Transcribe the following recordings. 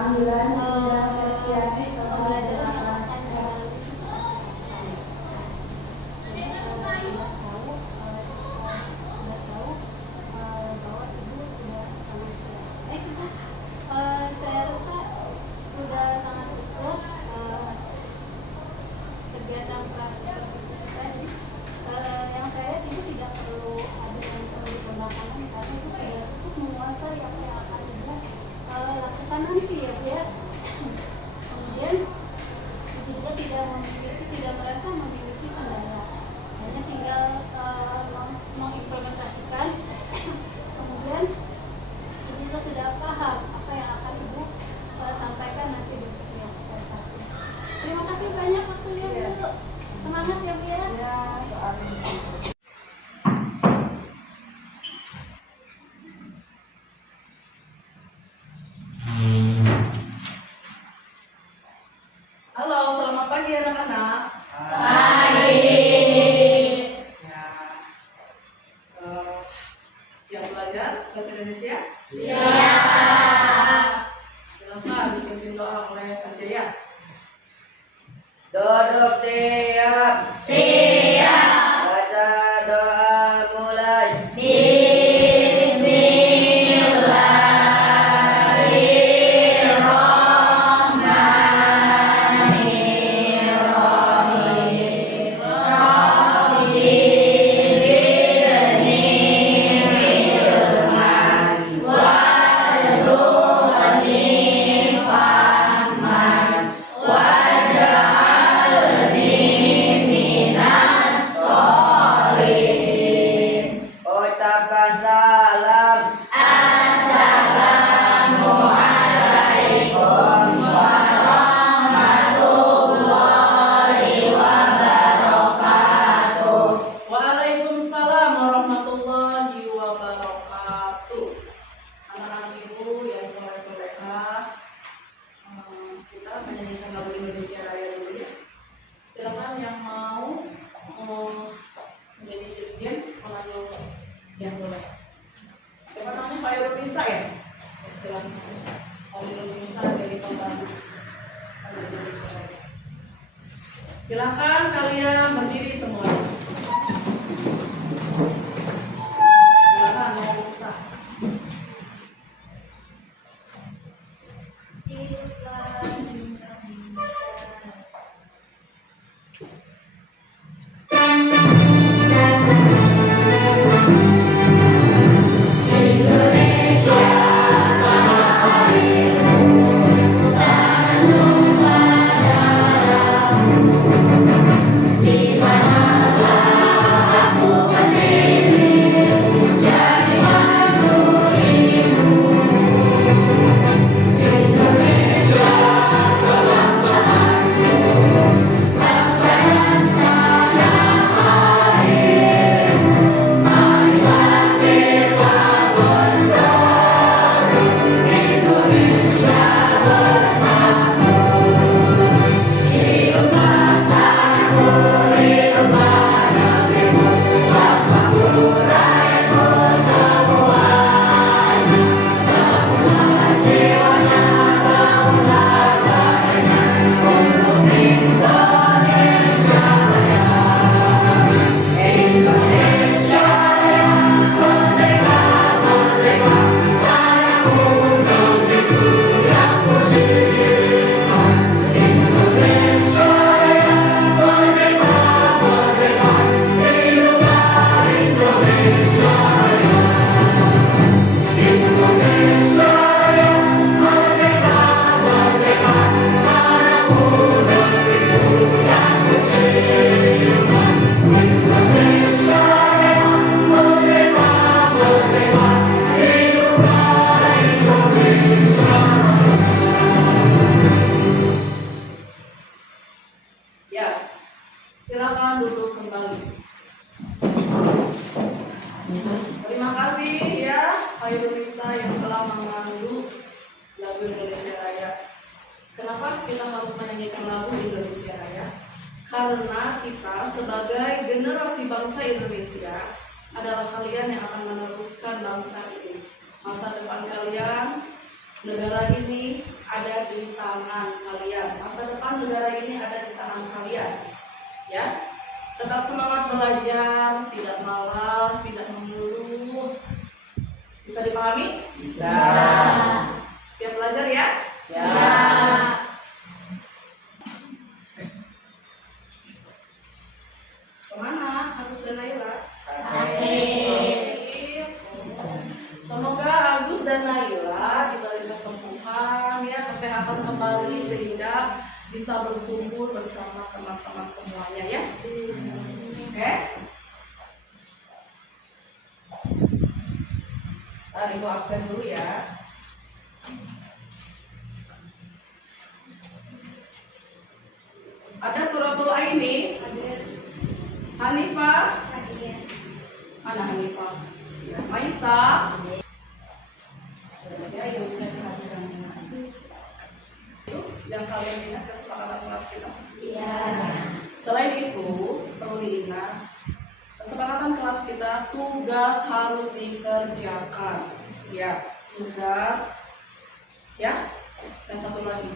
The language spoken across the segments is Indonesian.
pembelajaran yang akan dilalui sesaat sudah tahu bahwa ibu sudah sangat sehat. Ibu, saya rasa sudah sangat cukup kegiatan praseperti tadi. Yang saya lihat ibu tidak perlu ada yang perlu ditambahkan karena ibu sudah cukup menguasai apa yang akan ibu lakukan nanti ya Bu ya. Kemudian ibu juga tidak merasa memiliki kendala, hanya tinggal mengimplementasikan. Kemudian ibu juga sudah paham apa yang akan ibu sampaikan nanti di setiap presentasi. Terima kasih banyak waktunya Bu. Semangat ya Bu ya. Halo, selamat pagi anak-anak. Ya, siap belajar bahasa Indonesia? Silakan dipimpin doa mulai saja ya. Duduk siap. Baca doa mulai. Ucapan salam. Waalaikumsalam warahmatullahi wabarakatuh. Anak-anak ibu yang soleh-solehah, kita menyanyikan lagu Indonesia Raya dulu ya. Silakan yang mau menjadi dirjen mengambil yang boleh. Siapa namanya Pak Yurunisa ya? Ya silakan. Pak Yurunisa dari pembantu Indonesia Raya. Silakan kalian berdiri semua. Silakan mau usah. Silakan duduk kembali. Terima kasih ya Pak Yurunisa yang telah memandu lagu Indonesia Raya. Kenapa kita harus menyanyikan lagu Indonesia Raya? Karena kita sebagai generasi bangsa Indonesia adalah kalian yang akan meneruskan bangsa ini. Masa depan kalian, negara ini ada di tangan kalian. Masa depan negara ini ada di tangan kalian. Ya, tetap semangat belajar, tidak malas, tidak mengeluh. Bisa dipahami? Bisa. Siap belajar ya? Siap. Kemana? Agus dan Naila? Sakit. Semoga Agus dan Naila diberi kesembuhan, ya, kesehatan kembali sehingga bisa berkumpul bersama teman-teman semuanya ya. Oke? Tadi itu absen dulu ya. Ada turatul aini? Hanifah? Mana Hanifah? Ya, Maisa? Ya, yuk saya perhatikan. Yang kalian ingat kesepakatan kelas kita? Iya. Selain itu, perlu diingat, kesepakatan kelas kita tugas harus dikerjakan. Ya, tugas. Ya, dan satu lagi,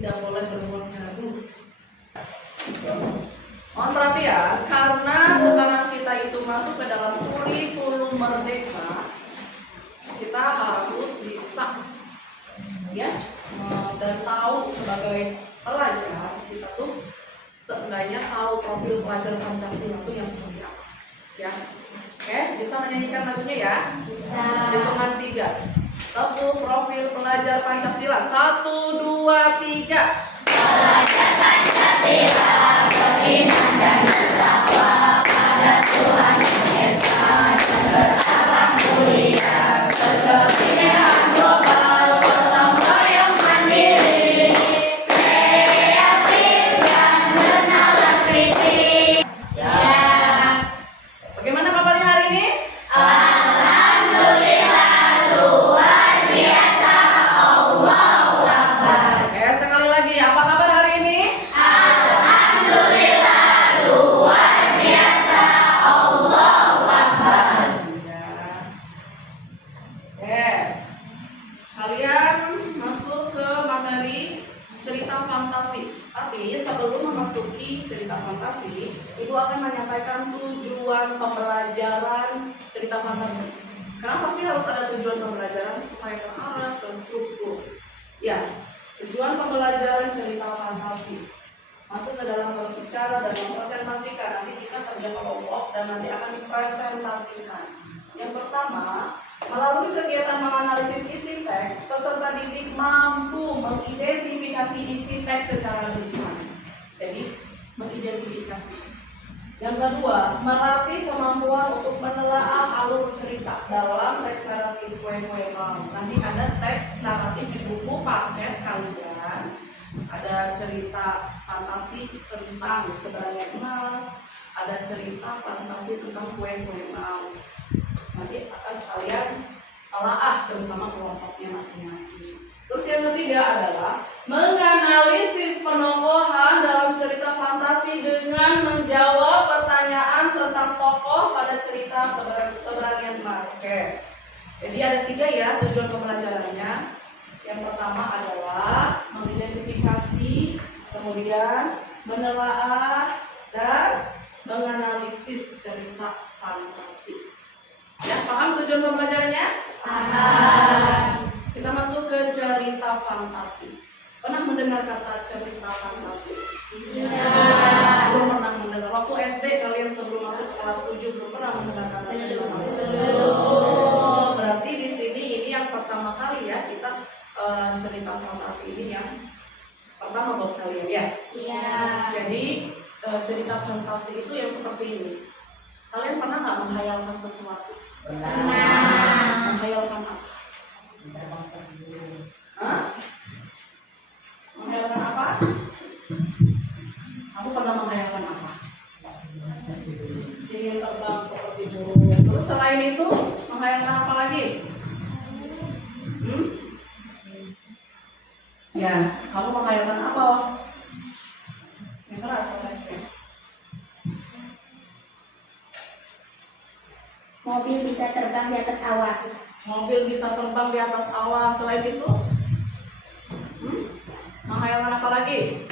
tidak boleh berbuat gaduh. Mohon perhatian, karena sekarang kita itu masuk ke dalam kurikulum merdeka, kita harus bisa, ya, dan tahu sebagai pelajar kita tuh seenggaknya tahu profil pelajar Pancasila itu yang seperti apa, ya. Oke, bisa menyanyikan lagunya ya? Bisa. Hitungan 3. Teguh profil pelajar Pancasila. 1, 2, 3. Pelajar Pancasila beriman dan bertakwa pada Tuhan Yang Esa dan berakhlak mulia, berkebinekaan global, gotong royong mandiri, kreatif dan bernalar kritis. Siap. Bagaimana kabarnya hari ini? Alhamdulillah luar biasa. Allahu Akbar. Oke, sekali lagi, apa kabar hari ini? Alhamdulillah luar biasa. Allahu Akbar. Ya. Oke. Kalian masuk ke materi cerita fantasi. Tapi sebelum memasuki cerita fantasi, Ibu akan menyampaikan tujuan pembelajaran cerita fantasi. Kenapa sih harus ada tujuan pembelajaran? Supaya terarah, terstruktur. Ya, tujuan pembelajaran cerita fantasi masuk ke dalam berbicara dan mempresentasikan. Nanti kita kerja kelompok dan nanti akan dipresentasikan. Yang pertama, melalui kegiatan menganalisis isi teks, peserta didik mampu mengidentifikasi isi teks secara lisan. Jadi, mengidentifikasi. Yang kedua, melatih kemampuan untuk menelaah alur cerita dalam teks naratif kue-kue mau. Nanti ada teks naratif di buku paket kalian. Ada cerita fantasi tentang keberanian emas, ada cerita fantasi tentang kue-kue mau. Nanti akan kalian telaah bersama kelompoknya masing-masing. Terus yang ketiga adalah menganalisis penokohan dalam cerita fantasi dengan menjawab pertanyaan tentang tokoh pada cerita keberanian emas. Oke. Jadi ada 3 ya tujuan pembelajarannya. Yang pertama adalah mengidentifikasi, kemudian menelaah dan menganalisis cerita fantasi. Ya, paham tujuan pembelajarannya? Paham. Kita masuk ke cerita fantasi. Pernah mendengar kata cerita fantasi? Tidak. Belum pernah mendengar. Waktu SD kalian sebelum masuk kelas 7 belum pernah mendengar kata cerita fantasi. Belum. Berarti di sini ini yang pertama kali ya kita cerita fantasi ini yang pertama buat kalian ya. Iya. Jadi cerita fantasi itu yang seperti ini. Kalian pernah nggak menghayalkan sesuatu? Pernah. Menghayalkan apa? Hah? Menghayalkan apa? Aku pernah menghayalkan apa? Ingin terbang seperti burung. Terus selain itu menghayalkan apa lagi? Ya, kamu menghayalkan apa? Yang keras orangnya. Mobil bisa terbang di atas awan. Mobil bisa terbang di atas awan. Selain itu, Hayalan apa lagi?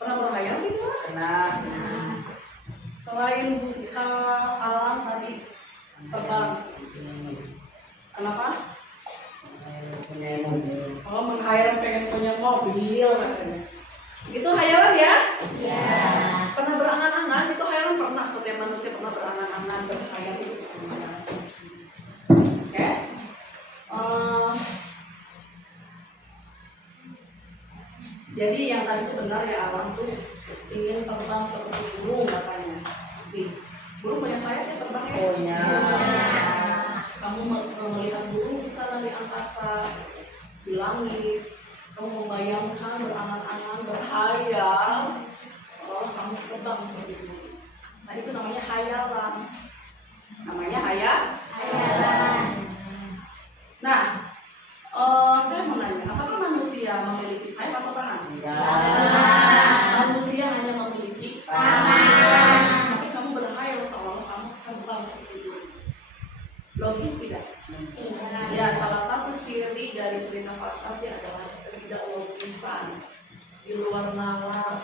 Pernah berhayal gitu? Pernah. Selain buka alam tadi terbang, kenapa? Punya mobil. Oh, menghayal pengen punya mobil katanya. Itu hayalan ya? Ya. Pernah berangan-angan? Itu hayalan pernah. Setiap manusia pernah berangan-angan, berhayal itu sebenarnya. Oke? Jadi yang tadi itu benar ya, alam tuh ingin terbang seperti burung katanya. Burung punya sayap ya terbang ya? Punya. Kamu melihat burung di sana di angkasa, di langit. Kamu membayangkan, berangan-angan, berhayal seolah kamu terbang seperti itu. Nah itu namanya hayalan. Namanya hayalan. Nah, saya mau nanya, apakah manusia memiliki sayap atau tangan? Tidak. Manusia hanya memiliki Tangan. tapi kamu berhayal seolah kamu terbang seperti itu. Logis tidak? Tidak. Ya, salah satu ciri dari cerita fantasi adalah ketidaklogisan, di luar nalar,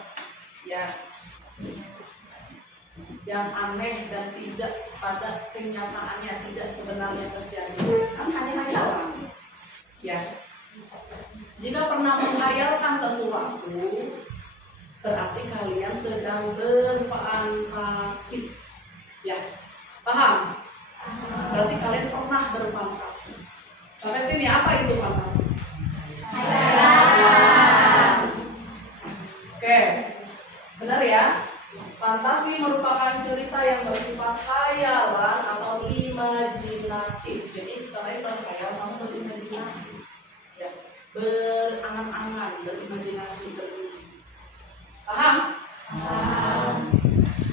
ya, yang aneh dan tidak pada kenyataannya, tidak sebenarnya terjadi. Kan hanya hayalan. Ya. Jika pernah menghayalkan sesuatu, berarti kalian sedang berfantasi. Ya, paham? Berarti kalian pernah berfantasi. Sampai sini apa itu fantasi? Oke, benar ya? Fantasi merupakan cerita yang bersifat hayalan atau imajinatif. Jadi selain berkhayal, kamu berimajinasi, ya, berangan-angan, berimajinasi, bermimpi. Paham?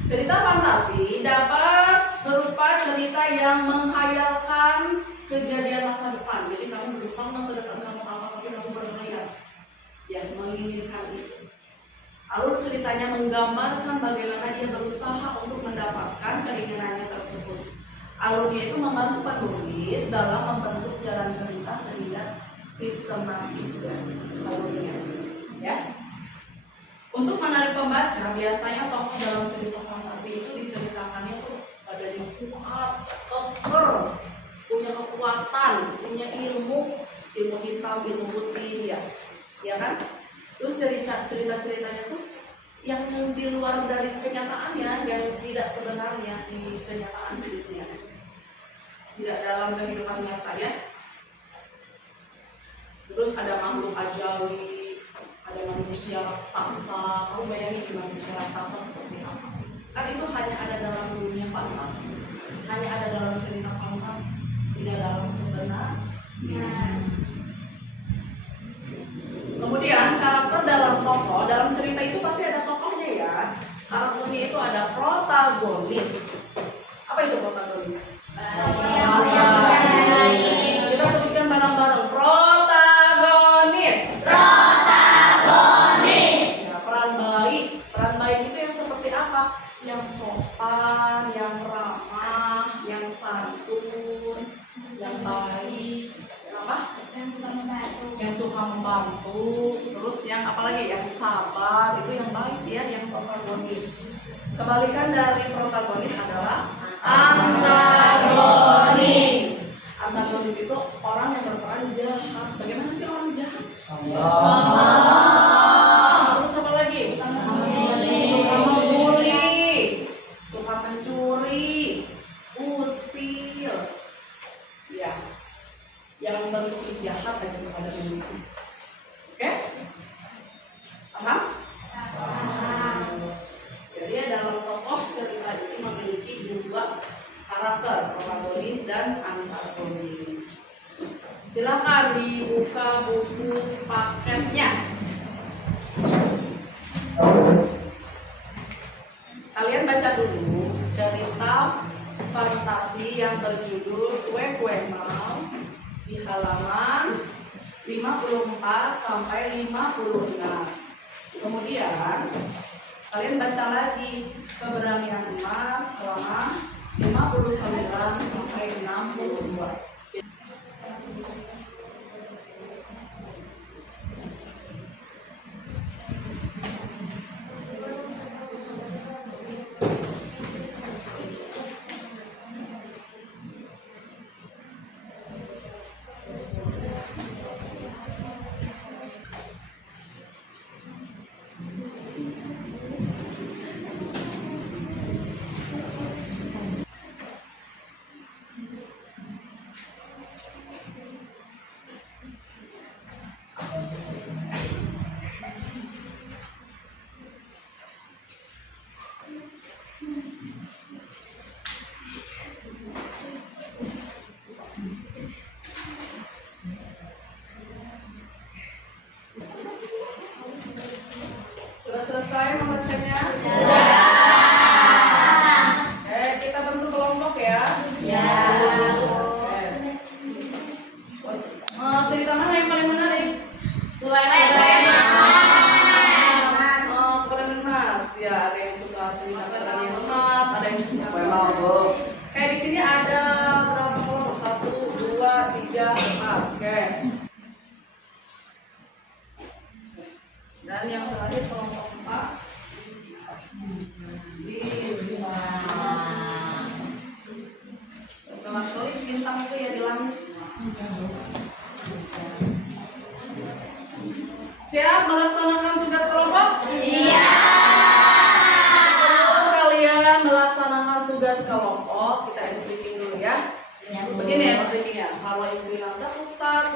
Cerita fantasi dapat berupa cerita yang menghayalkan kejadian masa depan. Jadi kamu berupang masa depan kamu apa, tapi kamu berkhayal, ya, menginginkan itu. Alur ceritanya menggambarkan bagaimana dia berusaha untuk mendapatkan keinginannya tersebut. Alurnya itu membantu penulis dalam membentuk jalan cerita sehingga sistematis alurnya. Ya. Untuk menarik pembaca, biasanya tokoh dalam cerita fantasi itu diceritakannya tuh badannya kuat, keker, punya kekuatan, punya ilmu hitam, ilmu putih, ya kan? Terus cerita-ceritanya tuh yang di luar dari kenyataannya, yang tidak sebenarnya di kenyataan hidupnya, tidak dalam kehidupan nyata, ya. Terus ada makhluk ajaib, ada manusia raksasa. Kamu bayangin manusia raksasa seperti apa? Kan itu hanya ada dalam dunia fantasi, hanya ada dalam cerita fantasi, tidak dalam sebenarnya. Kemudian karakter dalam tokoh, dalam cerita itu pasti ada tokohnya ya. Karakternya itu ada protagonis. Apa itu protagonis? Kita sebutkan bareng-bareng. Protagonis. Ya, peran baik. Peran baik itu yang seperti apa? Yang sopan, yang ramah, yang santun, yang baik. Apa? Yang suka membantu, terus yang apalagi yang sabar, itu yang baik ya, yang protagonis. Kebalikan dari protagonis adalah antagonis. Antagonis itu orang yang berperan jahat. Bagaimana sih orang jahat? Terus apa lagi? Suka membuli, suka mencuri, usil, ya, yang bentuk jahat aja kepada manusia. Oke? Paham? Jadi dalam tokoh cerita itu memiliki dua karakter, protagonis dan antagonis. Silakan dibuka buku paketnya. Kalian baca dulu cerita fantasi yang berjudul Kue Mal di halaman 54 sampai 56. Kemudian kalian baca lagi Keberanian Emas halaman 59 sampai 62. chatnya? Kita bentuk kelompok ya. Cerita mana yang paling menarik? Kepada Mas. Ya, ada yang suka cerita kepada Mas, ada yang suka kayak di sini ada berapa kelompok? 1, 2, 3, 4. Oke. Dan yang terakhir kelompok 4. Kelak-kelip bintang itu ya di langit. Siap melaksanakan tugas kelompok? Sebelum kalian melaksanakan tugas kelompok, kita explicating dulu ya. Begini ya explicatingnya. Kalau ibu bilang tepuk 1,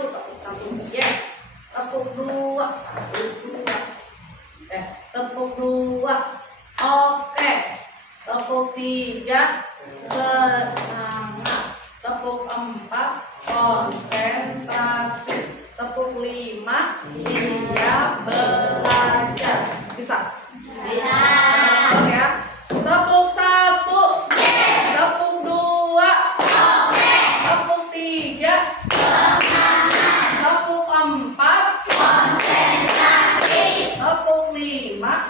yes. Tepuk 2, 1, 2. Tepuk 2, oke. Tepuk 3, semangat. Tepuk 4, konsentrasi. Tepuk 5, siap belajar. Bisa? Bisa. Ya. Tepuk 1, tepuk 2, tepuk 3, tepuk 4, tepuk 5,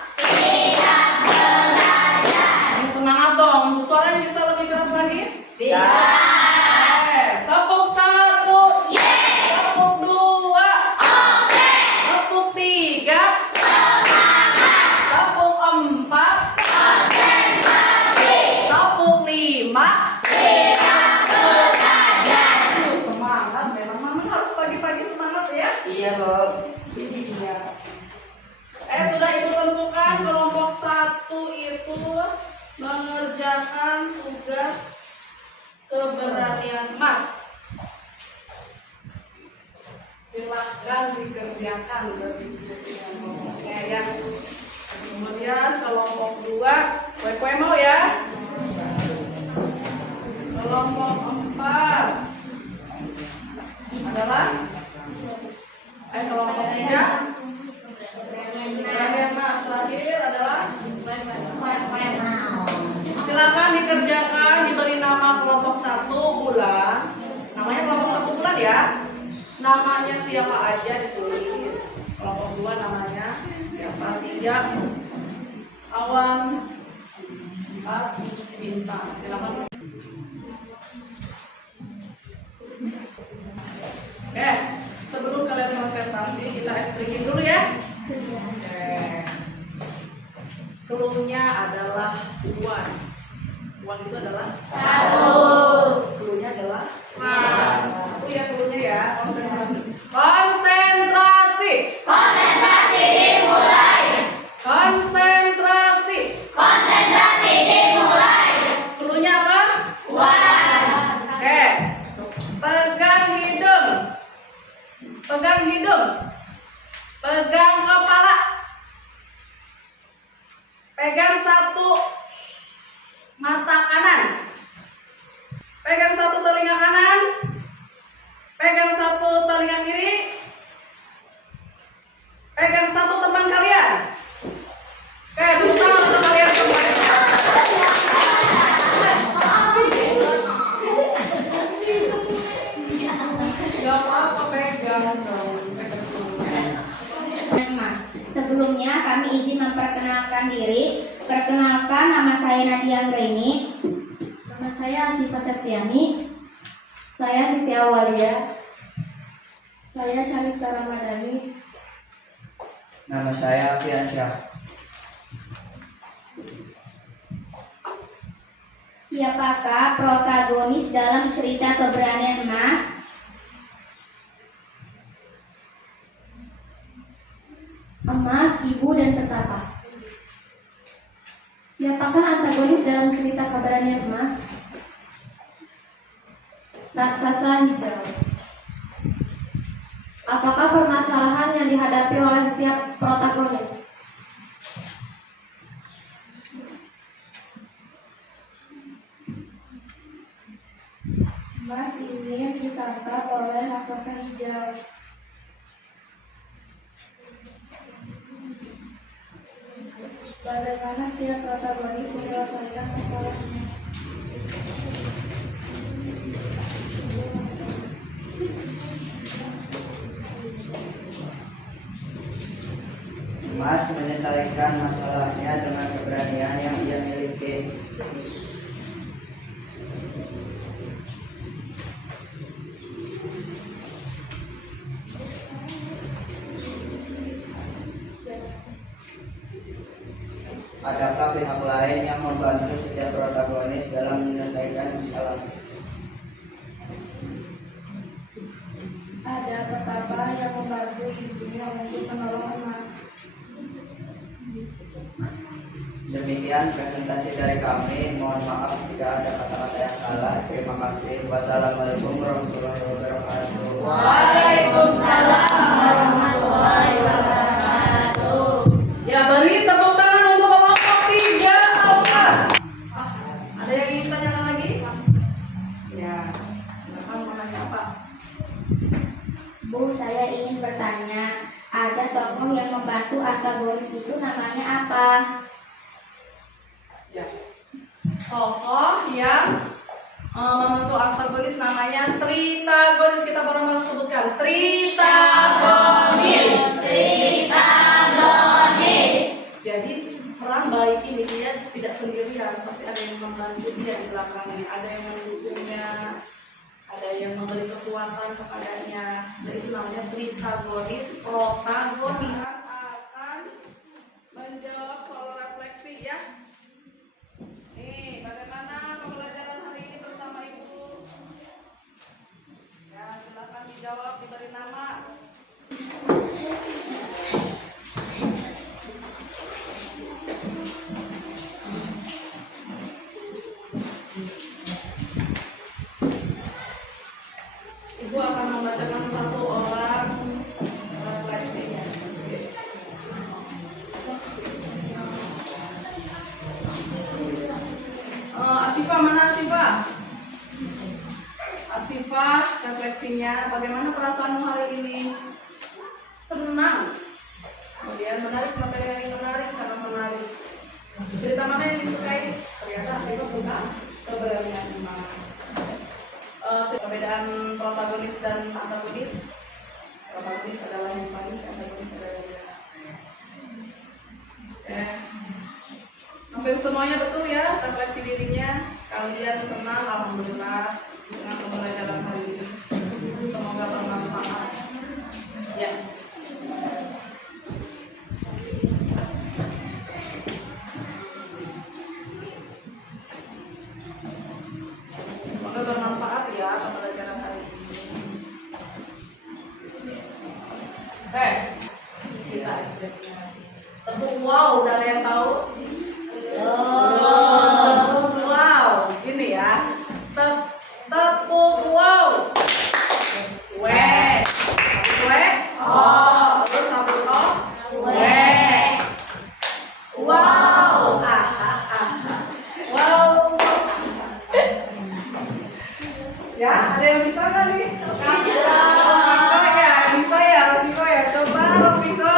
yang semangat dong. Suaranya bisa lebih keras lagi? Bisa. Tepuk 1, tepuk 2, tepuk 3, tepuk 4, tepuk 5. Semangat memang. Mama harus pagi-pagi semangat ya. Iya, Bu. Iya. Sudah ibu tentukan kelompok 1 itu mengerjakan tugas keberanian Mas. Silahkan dikerjakan berdiskusi dengan kelompoknya ya. Kemudian kelompok 2, kue-kue mau ya? Kelompok 4 adalah kelompok 3 keberanian Mas. Terakhir adalah silakan dikerjakan, diberi nama kelompok 1 bulan. Namanya kelompok 1 bulan ya. Namanya siapa aja ditulis. Kelompok 2 namanya siapa? 3 awan, 4 bintang. Silakan. Sebelum kalian konsentrasi, kita explain dulu ya. Clue-nya adalah one. One itu adalah 1. Clue-nya adalah 1 ya, clue-nya ya. Konsentrasi. Konsentrasi. Konsentrasi dimulai. Konsentrasi. Konsentrasi dimulai. Clue-nya apa? Oke. Pegang hidung. Pegang hidung. Pegang kepala. Pegang 1 mata kanan. Pegang 1 telinga kanan. Pegang 1 telinga kiri. Pegang 1 teman kalian. Oke, tepuk tangan untuk kalian semua. Gak apa-apa, pegang dong. Mas, sebelumnya kami izin memperkenalkan diri. Perkenalkan, nama saya Nadia Anggraini. Nama saya Asyifa Septiani. Saya Siti Awalia. Saya Calista Ramadhani. Nama saya Fiansyah. Siapakah protagonis dalam cerita keberanian Mas? Emas, Ibu, dan Petapa. Siapakah antagonis dalam cerita keberanian Emas? Raksasa hijau. Apakah permasalahan yang dihadapi oleh setiap protagonis? Emas ini disantap oleh raksasa hijau. Bagaimana setiap protagonis menyelesaikan masalahnya? Mas menyelesaikan masalahnya dengan keberanian yang ia miliki. Adakah pihak lain yang membantu setiap protagonis dalam menyelesaikan masalah? Ada petapa yang membantu ibunya untuk menolong Mas. Demikian presentasi dari kami. Mohon maaf jika ada kata-kata yang salah. Terima kasih. Wassalamualaikum warahmatullahi wabarakatuh. Waalaikumsalam warahmatullahi wabarakatuh. Ya, beri tepuk tangan untuk kelompok 3, Ustaz. Ada yang ingin tanyakan lagi? Ya, silakan mau nanya apa? Bu, saya ingin bertanya, ada tokoh yang membantu antagonis itu namanya apa? Ya. Tokoh yang membantu antagonis namanya tritagonis. Kita baru sebutkan tritagonis. Jadi peran baik ini dia tidak sendirian, pasti ada yang membantu dia di belakangnya, ada yang mendukungnya, ada yang memberi kekuatan kepadanya. Dan itu namanya tritagonis, protagonis. Akan menjawab soal refleksi ya. Nih, bagaimana pembelajaran hari ini bersama Ibu? Ya, silakan dijawab, diberi nama. Ibu akan membacakan satu orang refleksinya. Asyifa, mana Asyifa? Asyifa, refleksinya, bagaimana perasaanmu hari ini? Senang. Kemudian menarik, materi yang menarik, sangat menarik. Cerita mana yang disukai? Ternyata Asyifa suka keberanian Mas. Perbedaan protagonis dan antagonis. Protagonis adalah yang paling, antagonis adalah yang hampir semuanya betul ya, refleksi dirinya. Kalian senang, alhamdulillah, dengan pembelajaran hari ini. Semoga bermanfaat. Ya. Semoga bermanfaat ya pembelajaran hari ini. Kita SDM-nya. Tepuk wow, udah ada yang tahu? Wow, gini ya. Tepuk wow. Habis oh. Terus habis oh. Wow. Wow. Ya, ada yang bisa nggak nih? Rofiko ya, bisa ya Rofiko ya. Coba Rofiko.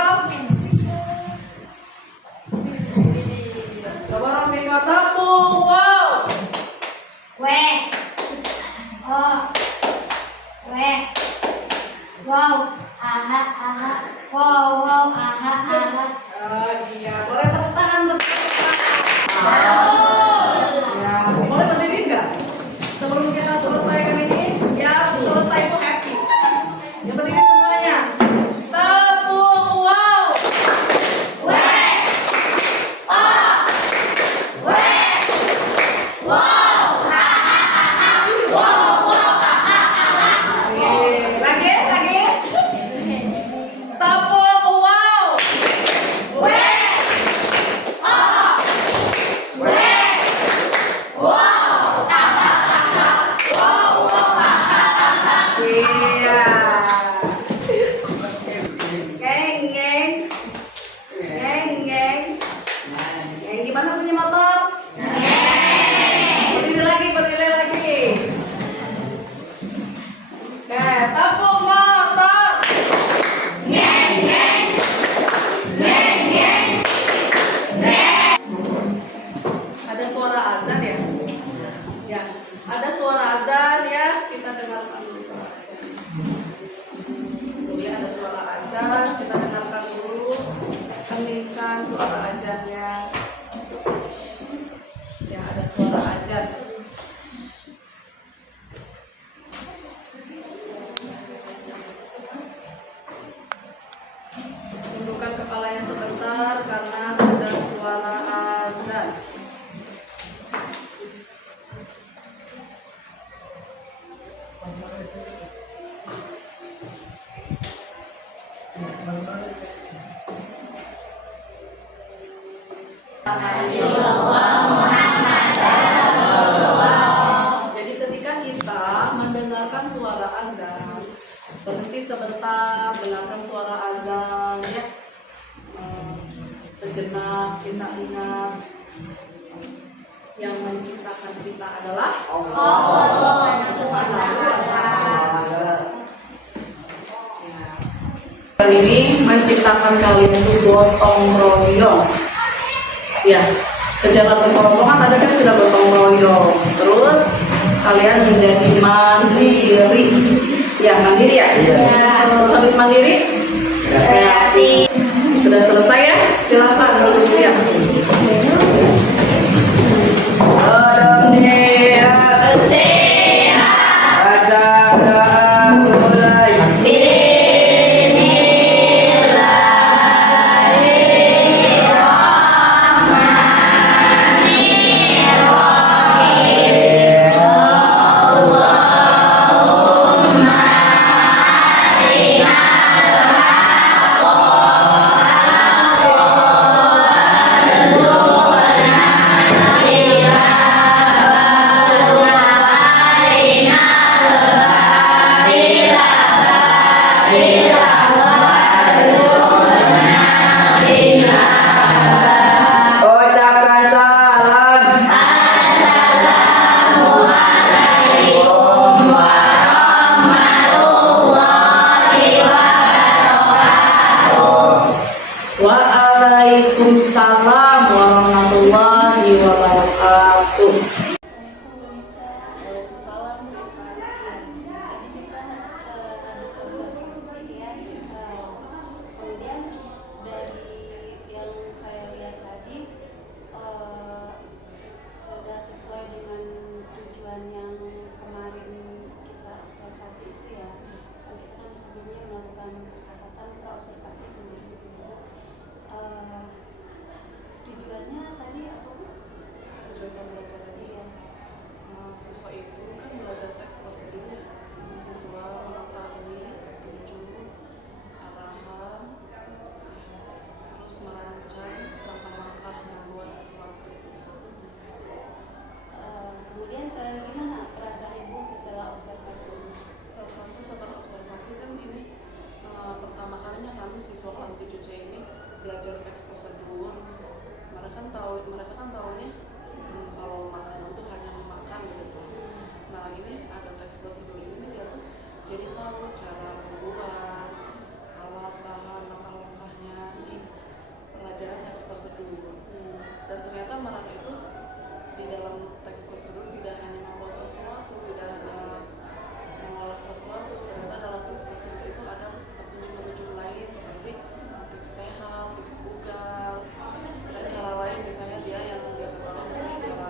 Coba Rofiko tepuk wow. Wow, aha, aha, wow, aha, aha. Iya, boleh tepuk tangan ya, boleh berdiri nggak? Sebelum kita selesaikan ini, ya selesai itu happy. Ya berdiri semuanya. Tepuk wow. Lagi. Tepuk wow. Tundukkan kepalanya sebentar karena sedang suara azan. Jadi ketika kita mendengarkan suara azan, berhenti sebentar, dengarkan suara azan ya. Sejenak kita ingat yang menciptakan kita adalah Allah Subhanahu wa Ta'ala. Dan ini menciptakan kalian itu gotong royong. Ya, secara pertolongan ada kan sudah gotong royong. Terus kalian menjadi mandiri. Ya, mandiri ya? Terus habis mandiri? Kreatif. Sudah selesai ya? Silakan duduk siap. Ucapkan salam. Waalaikumsalam warahmatullahi wabarakatuh. Waalaikumsalam. Jadi kita harus observasi ya. Kemudian dari yang saya lihat tadi sudah sesuai dengan tujuan yang kemarin kita observasi itu ya. Kan kita kan sebelumnya melakukan percakapan, kita observasi kemarin itu. Tujuannya tadi apa Bu? Tujuan pembelajarannya ya, siswa itu kan belajar teks prosedurnya. Siswa mengetahui tujuan, arahan, terus merancang langkah-langkah membuat sesuatu. Kemudian gimana perasaan Ibu setelah observasi? Prosesnya setelah observasi kan ini pertama kalinya kami siswa kelas 7C ini belajar teks prosedur. Mereka kan tahunya kalau makanan tuh hanya memakan gitu. Nah ini ada teks prosedur ini dia tuh jadi tahu cara membuat, alat, bahan, langkah-langkahnya. Ini pelajaran teks prosedur. Dan ternyata mereka itu di dalam teks prosedur tidak hanya membuat sesuatu, tidak hanya mengolah sesuatu. Ternyata dalam teks prosedur itu ada petunjuk-petunjuk lain seperti tips sehat, tips bugar, dan cara lain misalnya dia ketahui misalnya cara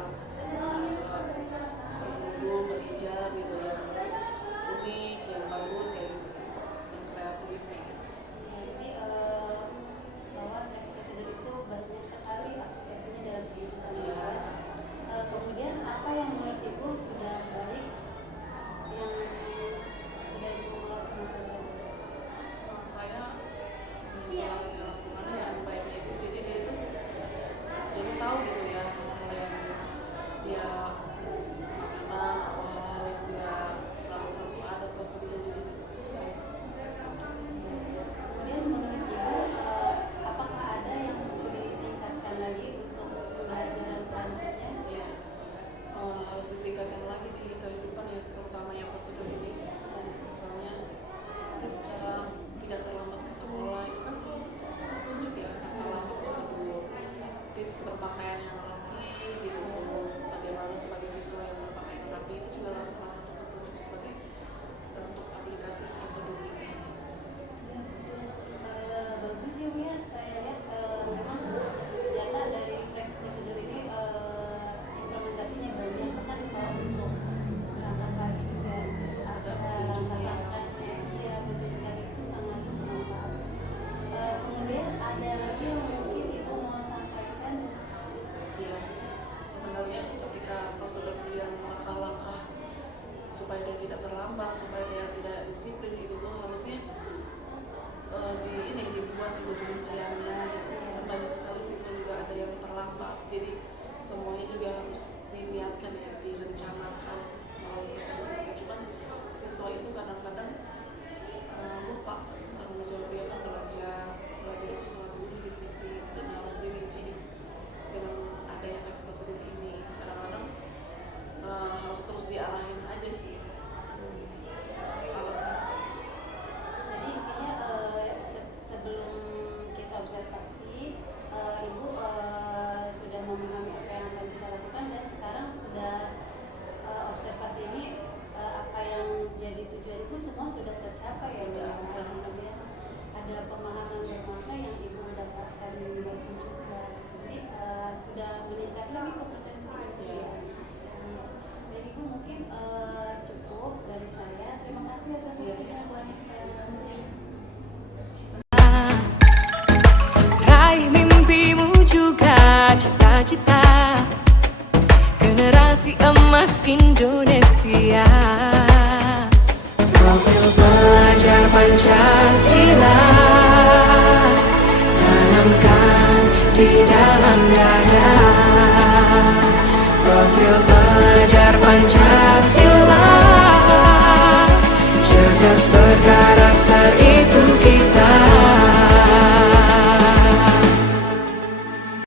berwudu, berhijab gitu yang unik, yang bagus kayak gitu, yang kreatif kayak gitu. Jadi bahwa teks prosedur itu banyak sekali aplikasinya dalam kehidupan kita. Kemudian apa yang menurut Ibu sudah baik yang sudah Ibu laksanakan tadi? pemahaman dermaga yang ibu dapatkan dari juga. Jadi sudah meningkat lagi kompetensi ibu ya. Jadi ibu mungkin cukup dari saya. Terima kasih atas waktunya Bu Anissa. Raih mimpimu juga cita-cita generasi emas Indonesia. Novel belajar Pancasila.